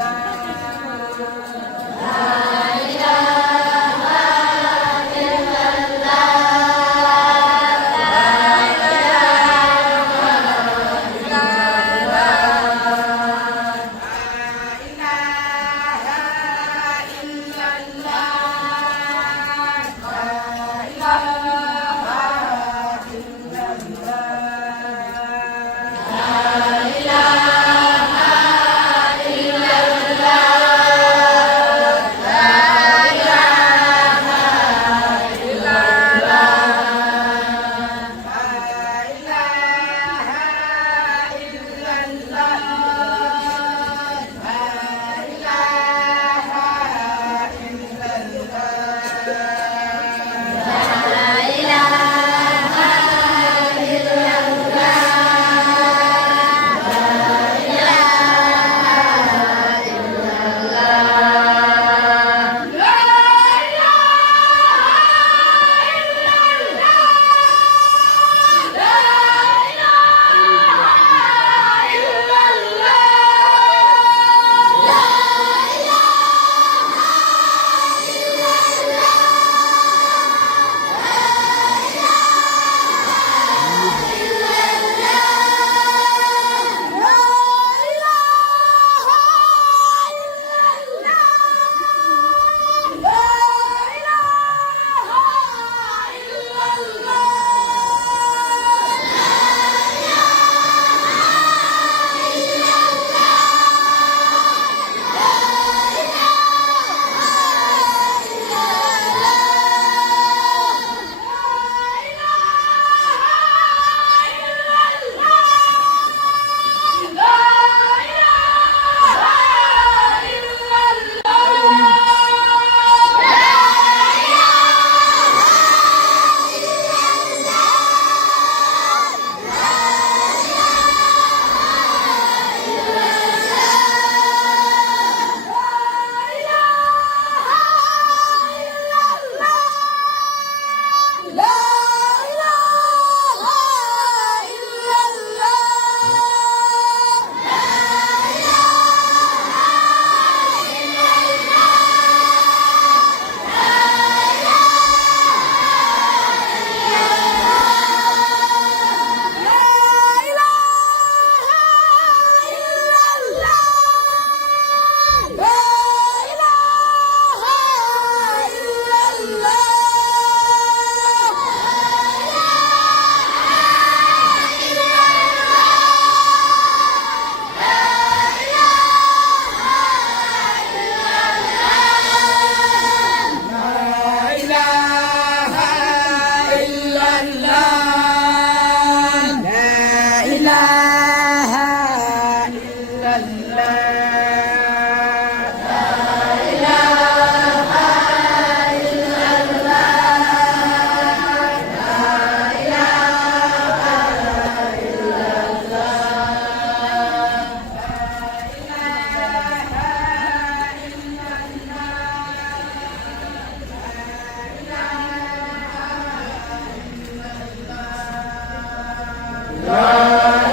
La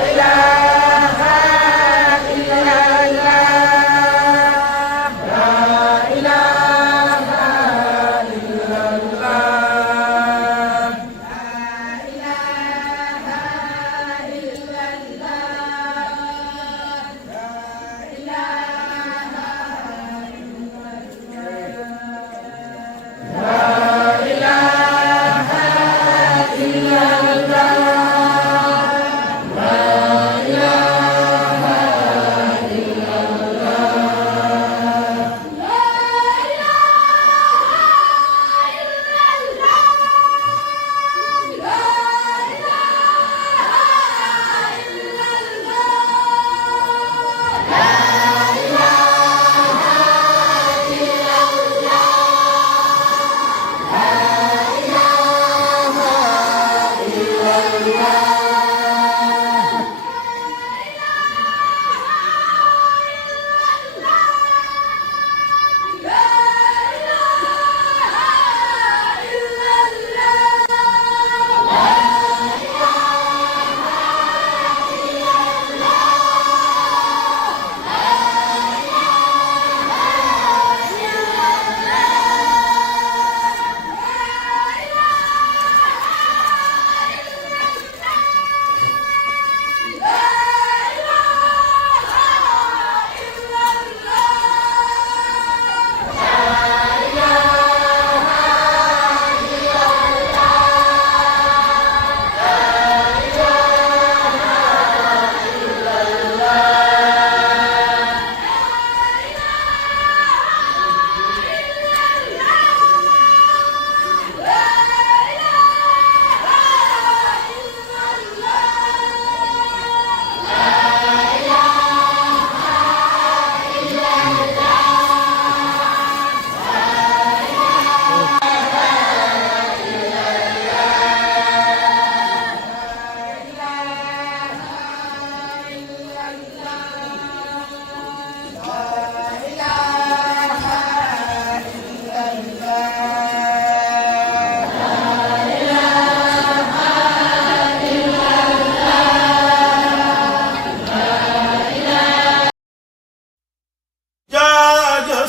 ilaha illallah.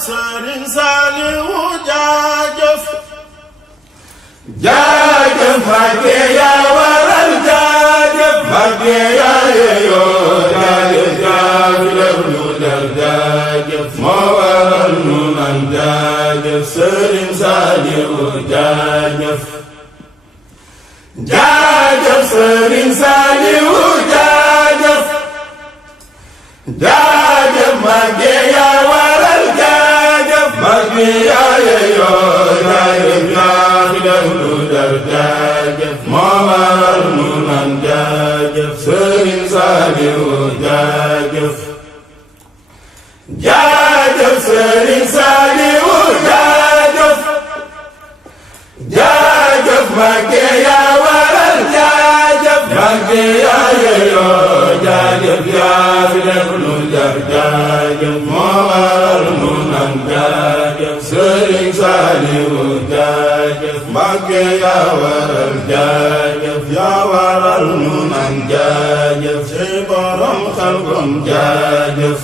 Sëriñ Saaliwu jaajëf jaajëf Mbàkke yaa waral jaajëf Mbàkke yaa yeyoo jaajëf yaa fi def lu def jaajëf moo waral nu nan jaajëf Sëriñ Saaliwu jaajëf jaajëf Sëriñ Saaliwu jaajëf jaajëf Mbàkke yaa waral jaajëf Mbàkke yaa yeyoo jaajëf yaa fi def lu def jaajëf moo waral nu nan jaajëf Sëriñ Saaliwu jaajëf jaajëf Sëriñ Saaliwu jaajëf jaajëf Mbàkke yaa waral jaajëf Mbàkke yaa yeyoo jaajëf yaa fi def lu def jaajëf moo waral nu nan jaajëf Sëriñ Saaliwu jaajëf Mbàkke yaa waral jaajëf yaa waral nu nan jaajëf ci borom Xelkom jaajëf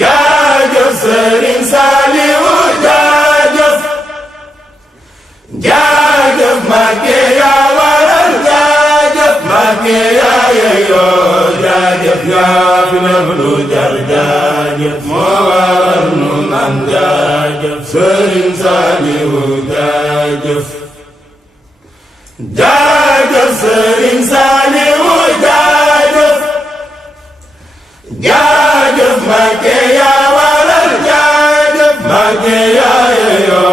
jaajëf Sëriñ Saaliwu jaajëf jaajëf Mbàkke yaa waral jaajëf Mbàkke yaa yeyoo jaajëf yaa fi def lu jar jaajëf moo waral nu nan jaajëf Sëriñ Saaliwu jaajëf jaajëf Sëriñ Saaliwu jaajëf jaajëf Mbàkke yaa waral jaajëf Mbàkke yaa yeyoo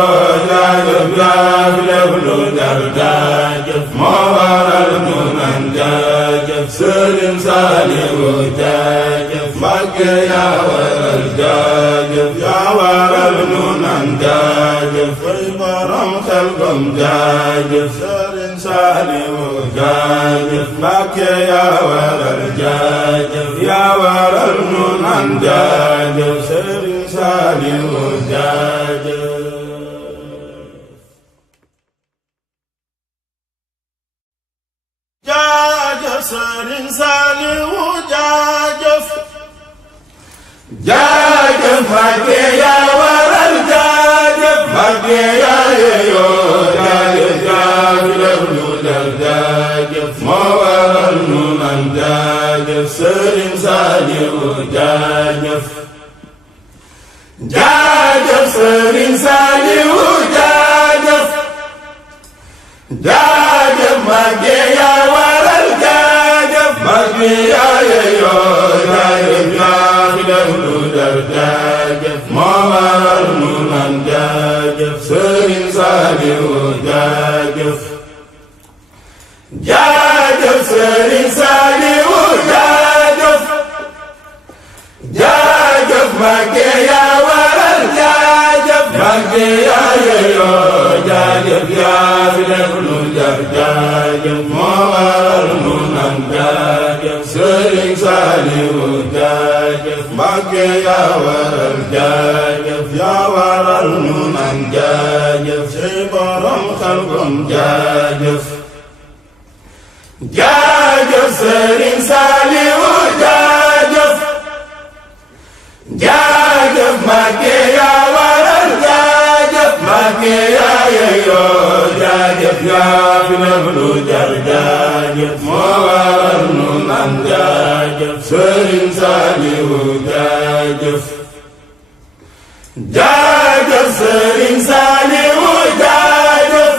jaajëf yaa fi def lu jar jaajëf moo waral nu nan jaajëf Sëriñ Saaliwu jaajëf Mbàkke yaa waral jaajëf yaa waral nu nan jaajëf fay borom Xelkom jaajëf Sëriñ Saaliwu jaajëf Mbàkke yaa waral jaajëf yaa waral nu nan jaajëf Sëriñ Saaliwu jaajëf jaajëf Sëriñ Saaliwu jaajëf jaajëf Mbàkke yaa waral jaajëf Mbàkke yaa yeyoo jaajëf yaa fi def lu def jaajëf moo waral nu nan jaajëf Sëriñ Saaliwu jaajëf jaajëf Sëriñ Saaliwu jaajëf jaajëf Mbàkke yaa waral jaajëf Mbàkke yaa yeyoo jaajëf yaa fi def lu def jaajëf moo waral nu nan jaajëf Sëriñ Saaliwu jaajëf jaajëf Sëriñ Saaliwu jaajëf jaajëf Mbàkke yaa waral jaajëf Mbàkke yaa yeyoo jaajëf yaa fi def lu def jaajëf moo waral nu nan jaajëf Sëriñ Saaliwu jaajëf Mbàkke yaa waral jaajëf yaa waral nu nan jaajëf ci borom Xelkom jaajëf jaajëf Sëriñ Saaliwu jaajëf jaajëf Mbàkke yaa waral jaajëf Mbàkke yaa yeyoo jaajëf yaa fi def lu jar jaajëf moo waral nu nan jaajëf Sëriñ Saaliwu jaajëf jaajëf Sëriñ Saaliwu jaajëf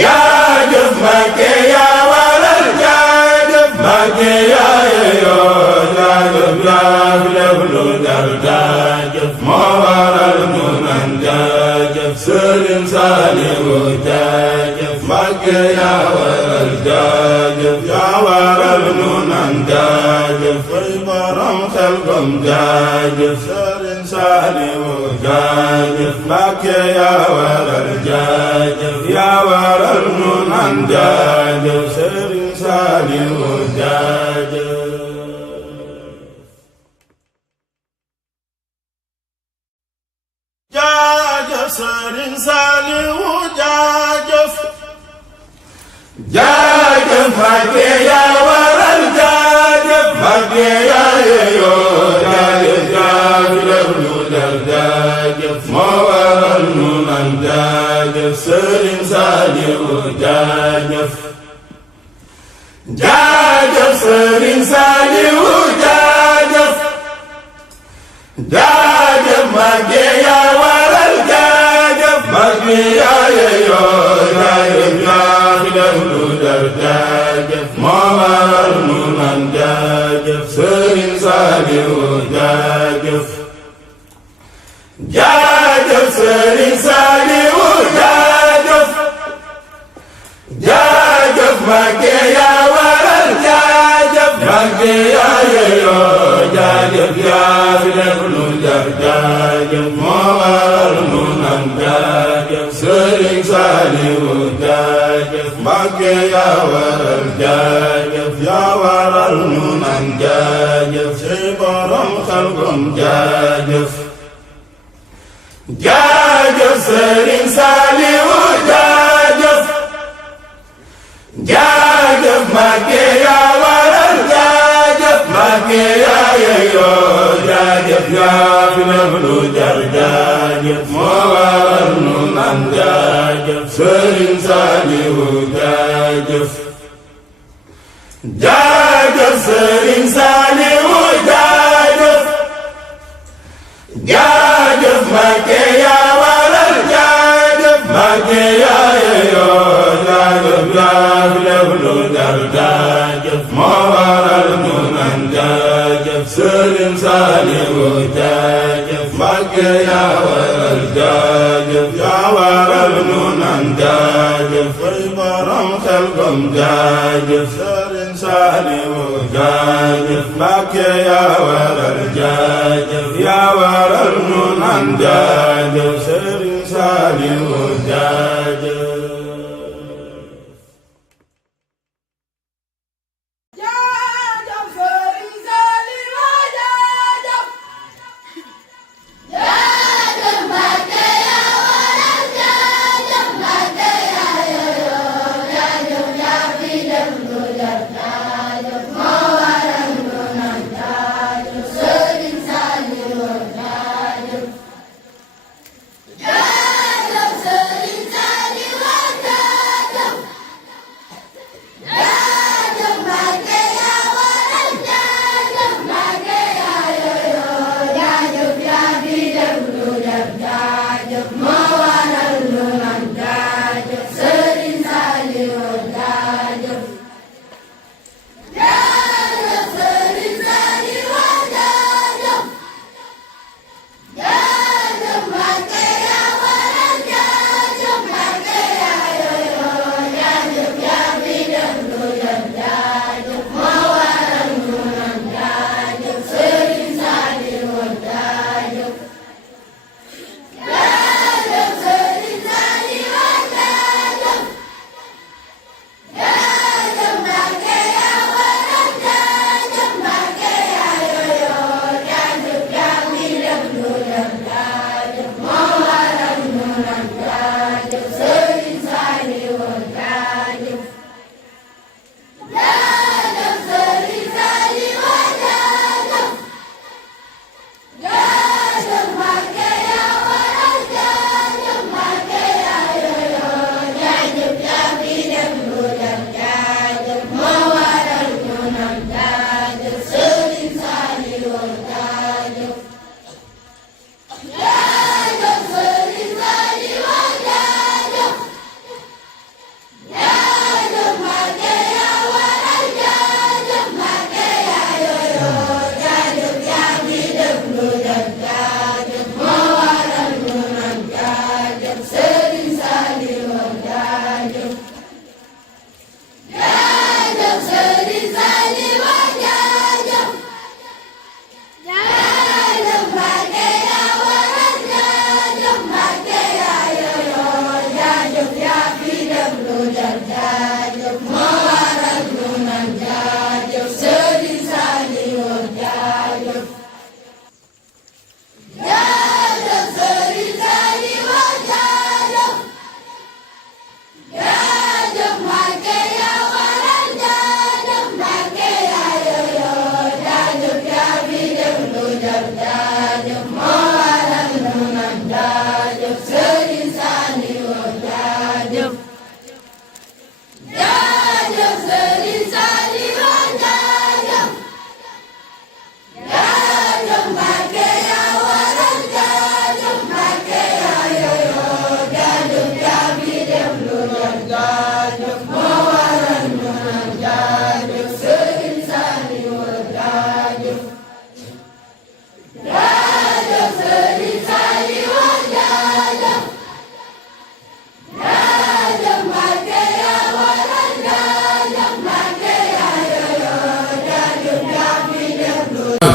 jaajëf Mbàkke yaa waral jaajëf Mbàkke yaa yeyoo jaajëf yaa fi def lu jar jaajëf moo waral nu nan jaajëf Sëriñ Saaliwu jaajëf Mbàkke yaa waral jaajëf yaa waral nu nan jaajëf fay borom Xelkom jaajëf Sëriñ Saaliwu jaajëf Mbàkke yaa waral jaajëf yaa waral nu nan jaajëf Sëriñ Saaliwu jaajëf jaajëf Sëriñ Saaliwu jaajëf jaajëf Mbàkke yaa waral jaajëf Mbàkke yaa yeyoo jaajëf yaa Saliou jaajëf jaajëf Serigne Saliou jaajëf jaajëf Mbacké yaa waral jaajëf Mbacké yaa yeyoo jaajëf yaa fi def lu jar jaajëf moo waral nu naan jaajëf Serigne Saliou jaajëf jaajëf Serigne Saliou jaajëf jaajëf Mbacké yaa waral jaajëf Mbacké yaa yeyoo jaajëf yaa fi def lu jar jaajëf moo waral nu naan jaajëf Serigne Saliou jaajëf Mbacké yaa waral jaajëf yaa waral nu naan jaajëf say borom Xelkom jaajëf jaajëf Serigne Saliou jaajëf jaajëf Mbacké yaa waral jaajëf Mbacké yaa yeyoo jaajëf yaa fi def lu jar jaajëf moo waral nu naan jaajëf Serigne Saliou jaajëf jaajëf Serigne Saliou jaajëf jaajëf Mbacké yaa waral jaajëf Mbacké yaa yeyoo jaajëf yaa fi def lu jar jaajëf moo waral nu naan jaajëf Serigne Saliou jaajëf Mbacké yaa waral jaajëf yaa waral nu naan jaajëf fay borom Xelkom jaajëf Serigne Saliou jaajëf Mbacké yaa waral jaajëf yaa waral nu naan jaajëf Serigne Saliou jaajëf Serigne Saliou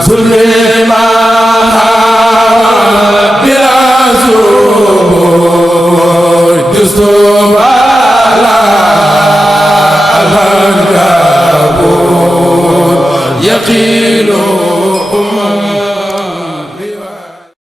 سليما بلا زور دستور على العنكبوت يقين